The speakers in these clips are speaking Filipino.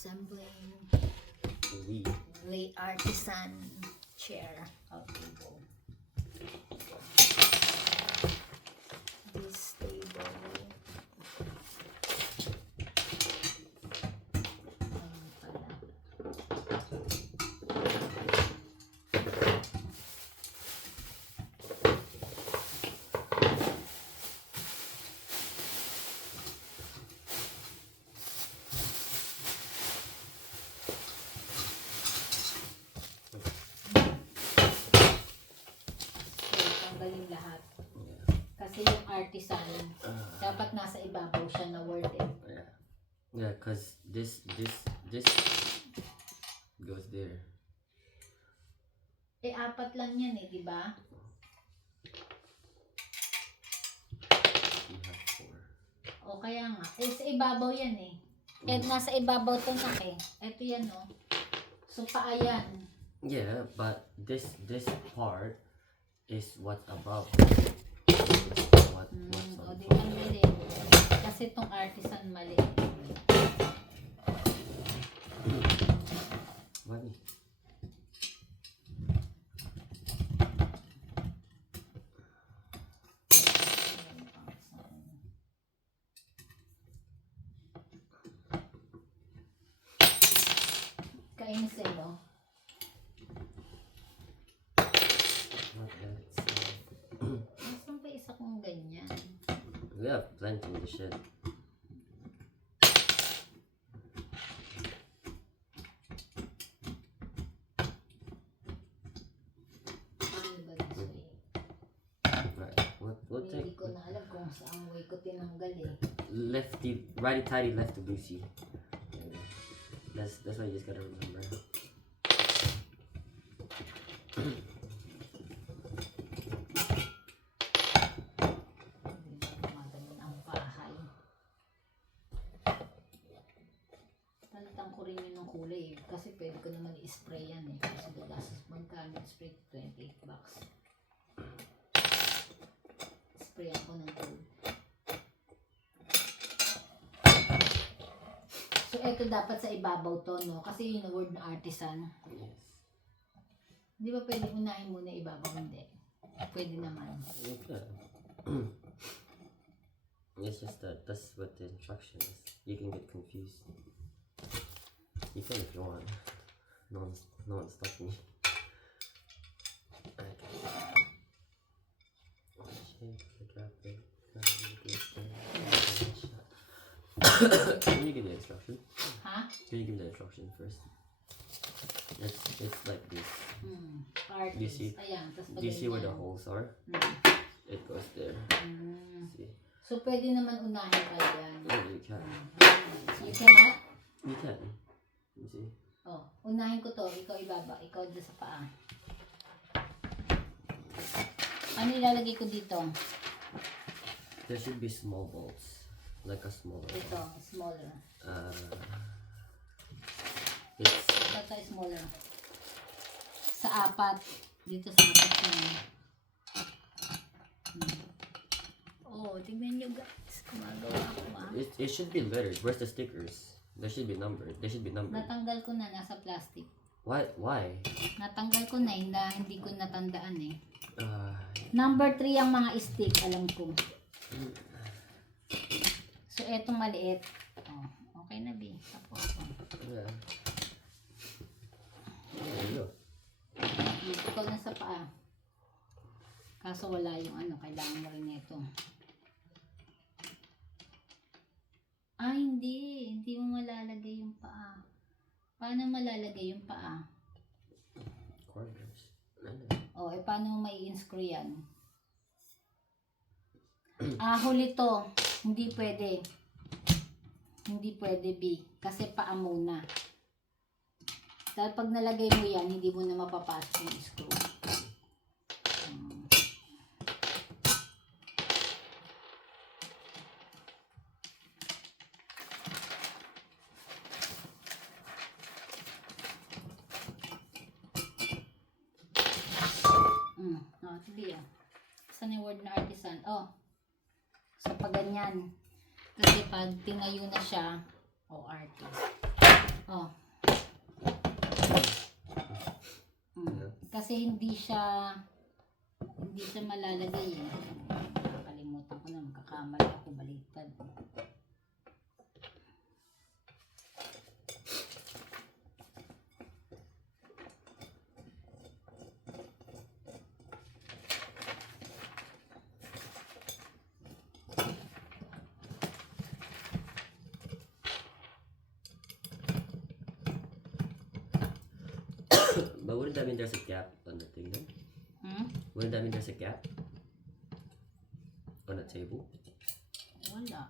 assembling Lee artisan chair or table. This table. Ayun pala. Tanggalin lahat. Kasi yung artisan, dapat nasa ibabaw siya na word eh. Yeah, cause this goes there. Eh, apat lang yan eh, di ba? You have 4. O kaya nga, eh sa ibabaw yan eh. Eh, nasa ibabaw to na eh. Ito yan oh. So, paa yan. Yeah, but this part is what's above. What's O, on di top. ba mali? Kasi itong artisan mali. Money. Kainis eh, no? What else? Nasaan pa isa kong ganyan? We have plenty in the shed. Ano ba this way? Right. We'll Hindi take ko na alam kung saan way ko tinanggal eh. righty tighty, left to loosey. That's what you just gotta remember. Gumagano ang bahay. Palitan ko rin yun ng kulay eh. Kasi pwede ko naman i-spray yan eh. Kasi gagastos magkano spray 28 bucks. Spray ako ng gold. So eto dapat sa ibabaw to no? Kasi yun yung word na artisan. Yes. Di ba pwede unahin muna ibabaw? Hindi. Pwede naman. Okay. It's just that's what the instruction is. You can get confused. You can if you want. No one's stopping you. Okay. Can you give the instruction? Ha? Can you give the instruction first? It's like this. Artist. Do you see? Ayan. Tas Do you see where the ganyan. holes are? It goes there. See? So pwede naman unahin pa yan. Yeah, you can. You cannot? You can. You see? Oh, unahin ko to. Ikaw ibaba. Ikaw dyan sa paa. Ano ilalagay ko dito? There should be small bolts. Like a smaller one. Ito, smaller. It's Ito, smaller. Sa apat. Dito sa apat yun. Oh, tignan nyo guys. Gumagawa ako ah. it should be lettered. Where's the stickers? They should be numbered. They should be numbered. Natanggal ko na. Nasa plastic. Why? Natanggal ko na. Hindi ko natandaan eh. Uh, Number 3 ang mga stick. Alam ko. So, etong maliit. Oh, okay na, B. Tapos ako. yeah. There you go. Ikaw na sa paa. Kaso wala yung ano. Kailangan mo rin ito. Ah, hindi. Hindi mo malalagay yung paa. Paano malalagay yung paa? Corners. O, eh, paano mo mai-inscrew yan? Huli to. Hindi pwede. Hindi pwede, B. Kasi paa muna. Dahil pag nalagay mo yan, hindi mo na mapapasok yung screw. Sige ah. Saan yung word na artisan? Oh. So pag ganyan. Kasi pag tinayo na siya, artist. Oh. Yeah. Kasi hindi siya malalagay eh. Nakakalimutan ko na, magkakamali ako, baliktad. But wouldn't that mean there's a gap on the thing then? Wouldn't that mean there's a gap on the table? Wala.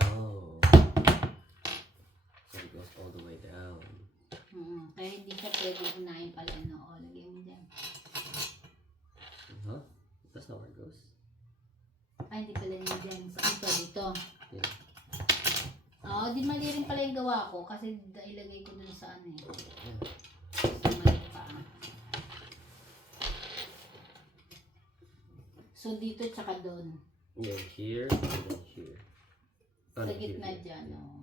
Oh. So it goes all the way down. Kaya hindi siya pwede unahin pala. No? O, lagay mo dyan. Huh? That's not where it goes. Ay, hindi pala niya dyan. Saan to? Dito. Yeah. Oo, di mali rin pala yung gawa ko. Kasi ilagay ko dun sa ano eh. Yeah. Sa mali pa. So, dito tsaka dun. Yeah, here and then here. Oh, Sa no, here, gitna here. dyan. Yeah. Oh.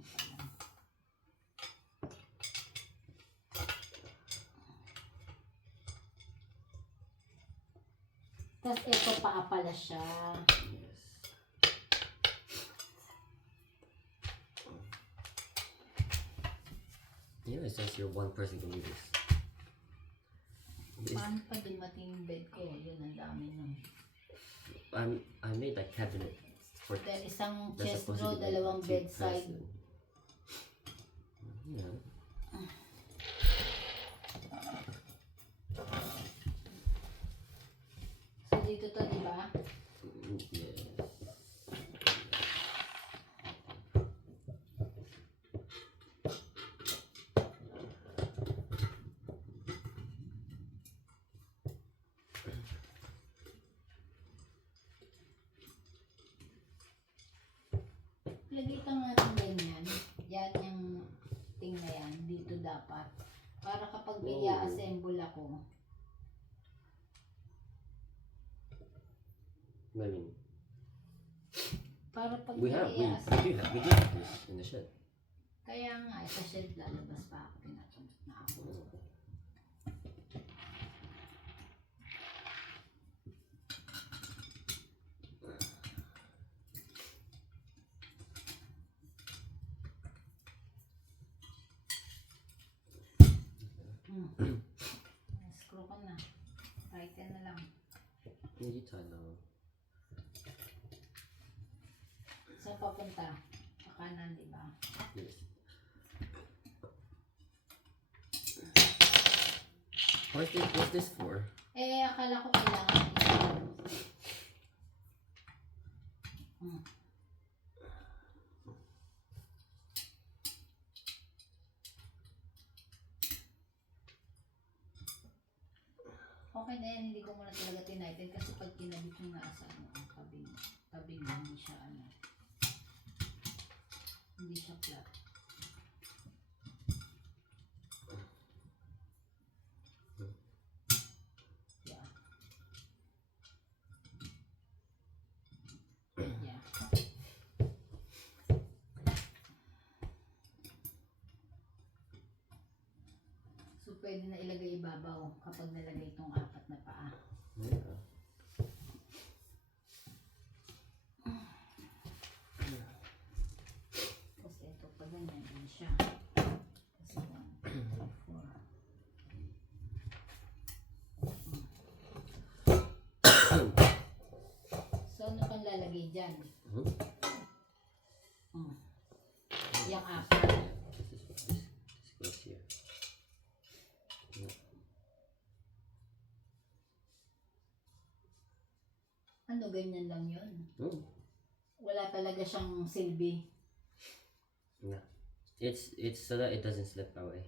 Tapos ito paa pala siya. Yes. You know, it says here one person can do this. This- Paano pa dumating yung bed ko? Yun, ang dami nun. I made that cabinet for Then isang that's chest supposed to draw, be dalawang like a bedside. two-person. Yeah. So dito to, di ba? Yes. Lagay ka natin ganyan. Yan yung ting na yan. Dito dapat. Para kapag Oh. i-assemble ako. I mean, Para pag we do have this in the shed. Kaya nga, sa shed lalabas pa ako. Tinatanggap na ako. Screw ko na. Tighten na lang. You tie now. Saan papunta? Sa kanan, di ba? Yes. What's this for? Eh, akala ko kailangan isa. Okay na yan, hindi ko muna talaga tinighten kasi pag kinabit yung nasa ang tabing hindi siya hindi siya flat. Yeah. Yeah. So pwede na ilagay ibabaw kapag nalagay itong apat na paa. Yeah. Tapos ito pa ganyan din siya. Kasi 1, 2, 4. So ano pang lalagay dyan? Yung apat. This goes here. Yeah. Ano, ganyan lang yun? Mm. Wala talaga siyang silbi. Yeah. It's so that it doesn't slip away.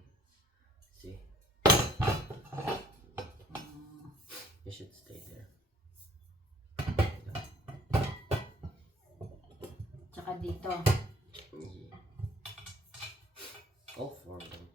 See? It should stay there. Tsaka dito. Yeah. All four of them.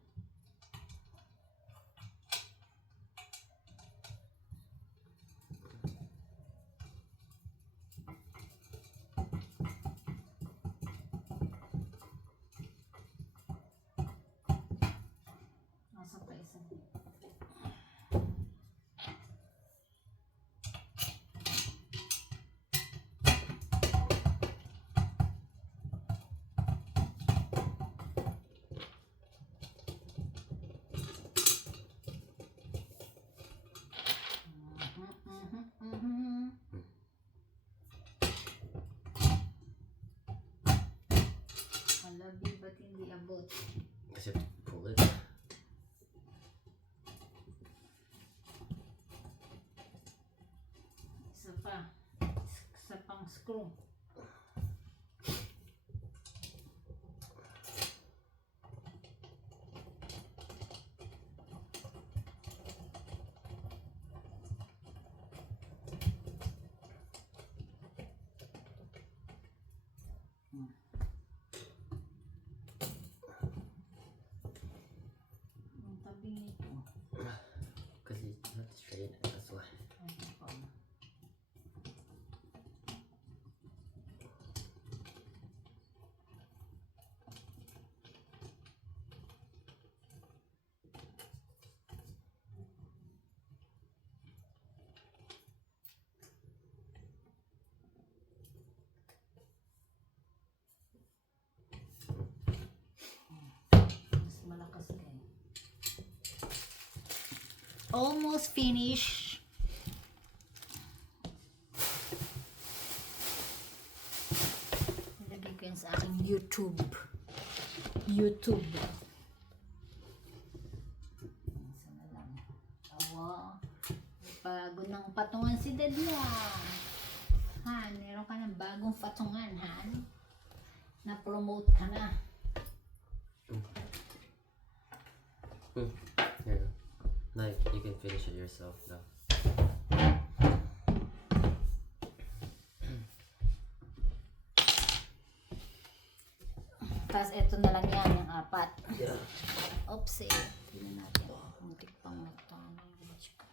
Sabi, ba't hindi abot? Kasi pull it. Isa pa. Isa pang screw. Ang tabi nito. Because you have to straighten it, that's why. Ano pa? Mas malakas kayo. Almost finished. Nilagay ko yan sa aking YouTube. YouTube. Isa na lang. Awa. Bago ng patungan si Dad mo. Han, meron ka ng bagong patungan, Han. Na-promote ka na. Here you go. Now you can finish it yourself now. Tapos eto na lang yan, yung apat. Yeah. Oopsie. Tignan natin. Muntik pang nagtama yung video ko.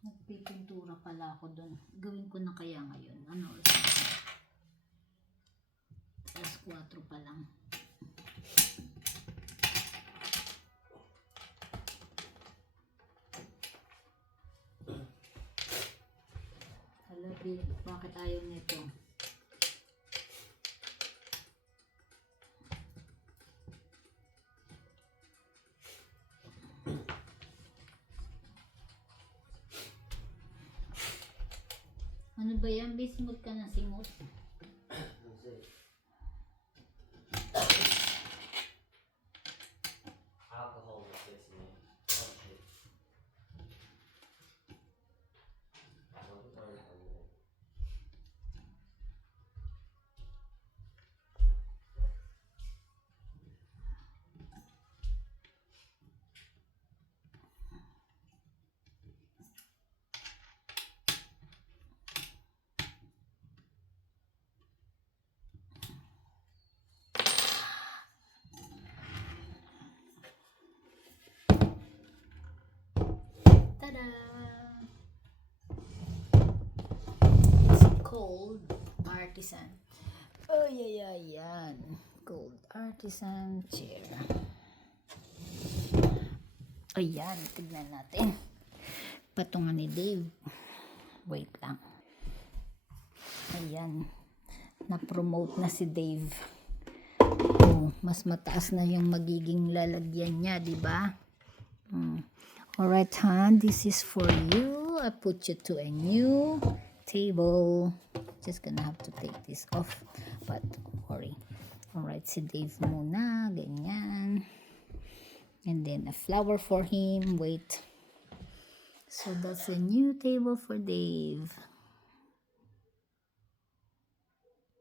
Nagpipintura pala ako doon. Gawin ko na kaya ngayon. Ano oras na? Alas 4 pa lang. Halabi, bakit ayaw nito? Ano ba yan? Bisimot ka na simot. That's it. Alcohol is fixing it. Oh shit. Well, it's already coming in. Tada! It's called Artisan. Oh, yan. Gold Artisan chair. Ayan, tignan natin. Patungan ni Dave. Wait lang. Ayan. Na-promote na si Dave. Oh, mas mataas na yung magiging lalagyan niya, di ba? Alright, Han, this is for you. I put you to a new table. Just gonna have to take this off, but don't worry. Alright, si Dave muna, ganyan. And then a flower for him. Wait. So that's a new table for Dave.